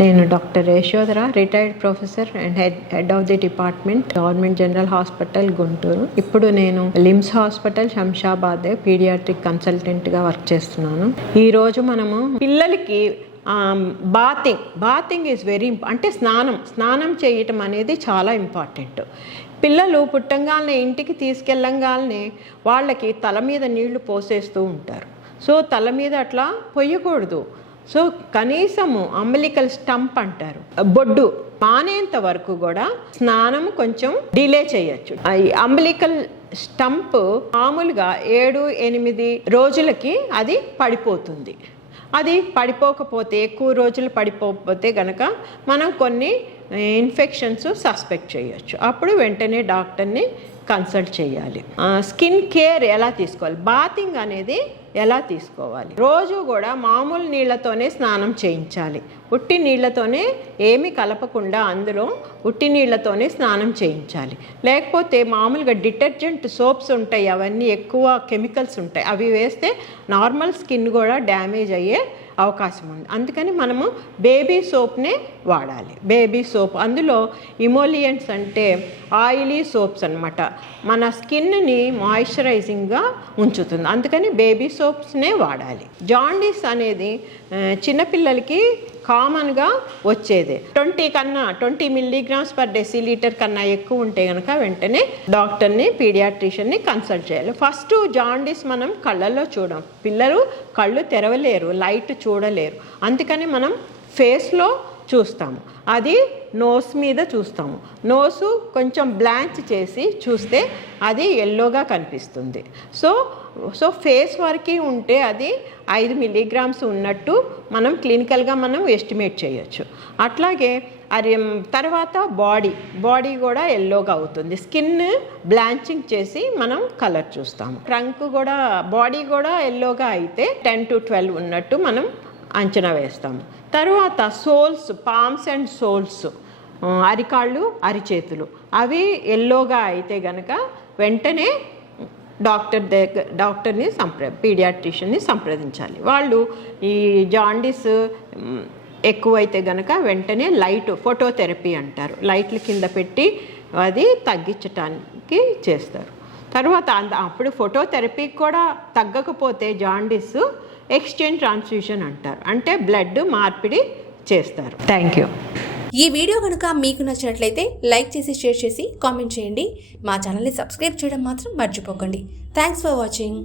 నేను doctor Yashodhara, retired professor and head of the department, government general hospital Guntur. ఇప్పుడు నేను LIMS hospital Shamshabad paediatric కన్సల్టెంట్గా work చేస్తున్నాను. ఈరోజు మనము పిల్లలకి బాతింగ్ ఈజ్ వెరీ అంటే స్నానం చేయటం అనేది చాలా ఇంపార్టెంట్. పిల్లలు పుట్టంగానే ఇంటికి తీసుకెళ్ళంగానే వాళ్ళకి తల మీద నీళ్లు పోసేస్తూ ఉంటారు. సో తల మీద అట్లా పొయ్యకూడదు. సో కనీసము అంబలికల్ స్టంప్ అంటారు, బొడ్డు మానేంత వరకు కూడా స్నానం కొంచెం డిలే చేయొచ్చు. ఈ అంబలికల్ స్టంప్ మామూలుగా 7-8 రోజులకి అది పడిపోతుంది. అది పడిపోకపోతే, ఎక్కువ రోజులు పడిపోకపోతే గనక మనం కొన్ని ఇన్ఫెక్షన్స్ సస్పెక్ట్ చేయొచ్చు. అప్పుడు వెంటనే డాక్టర్ని కన్సల్ట్ చేయాలి. స్కిన్ కేర్ ఎలా తీసుకోవాలి, బాతింగ్ అనేది ఎలా తీసుకోవాలి, రోజు కూడా మామూలు నీళ్ళతోనే స్నానం చేయించాలి. ఉట్టి నీళ్ళతోనే ఏమి కలపకుండా అందులో ఉట్టి నీళ్ళతోనే స్నానం చేయించాలి. లేకపోతే మామూలుగా డిటర్జెంట్ సోప్స్ ఉంటాయి, అవన్నీ ఎక్కువ కెమికల్స్ ఉంటాయి, అవి వేస్తే నార్మల్ స్కిన్ కూడా డ్యామేజ్ అయ్యే అవకాశం ఉంది. అందుకని మనము బేబీ సోప్నే వాడాలి. బేబీ సోప్ అందులో ఇమోలియంట్స్ అంటే ఆయిలీ సోప్స్ అన్నమాట, మన స్కిన్ని మాయిశ్చరైజింగ్గా ఉంచుతుంది. అందుకని బేబీ సోప్స్నే వాడాలి. జాండీస్ అనేది చిన్నపిల్లలకి కామన్గా వచ్చేదే. 20 మిల్లీగ్రామ్స్ పర్ డెసిలీటర్ కన్నా ఎక్కువ ఉంటే కనుక వెంటనే డాక్టర్ని, పీడియాట్రిషియన్ని కన్సల్ట్ చేయాలి. ఫస్ట్ జాండీస్ మనం కళ్ళల్లో చూడం, పిల్లలు కళ్ళు తెరవలేరు, లైట్ చూడలేరు. అందుకని మనం ఫేస్లో చూస్తాము, అది నోస్ మీద చూస్తాము. నోసు కొంచెం బ్లాంచ్ చేసి చూస్తే అది ఎల్లోగా కనిపిస్తుంది. సో ఫేస్ వరకు ఉంటే అది 5 మిల్లీగ్రామ్స్ ఉన్నట్టు మనం క్లినికల్గా మనం ఎస్టిమేట్ చేయొచ్చు. అట్లాగే అది తర్వాత బాడీ కూడా ఎల్లోగా అవుతుంది. స్కిన్ బ్లాంచింగ్ చేసి మనం కలర్ చూస్తాము. ట్రంక్ కూడా, బాడీ కూడా ఎల్లోగా అయితే 10-12 ఉన్నట్టు మనం అంచనా వేస్తాము. తర్వాత సోల్స్, పామ్స్ అండ్ సోల్స్, అరికాళ్ళు, అరిచేతులు అవి ఎల్లోగా అయితే గనక వెంటనే డాక్టర్ని పీడియాట్రిషియన్ని సంప్రదించాలి. వాళ్ళు ఈ జాండీస్ ఎక్కువైతే గనక వెంటనే ఫోటోథెరపీ అంటారు, లైట్ల కింద పెట్టి అది తగ్గించటానికి చేస్తారు. తర్వాత అప్పుడు ఫోటోథెరపీకి కూడా తగ్గకపోతే జాండీస్ ఎక్స్చేంజ్ ట్రాన్స్ఫ్యూషన్ అంటారు, అంటే బ్లడ్ మార్పిడి చేస్తారు. Thank you. ఈ వీడియో కనుక మీకు నచ్చినట్లయితే లైక్ చేసి, షేర్ చేసి, కామెంట్ చేయండి. మా ఛానల్ని సబ్స్క్రైబ్ చేయడం మాత్రం మర్చిపోకండి. Thanks for watching.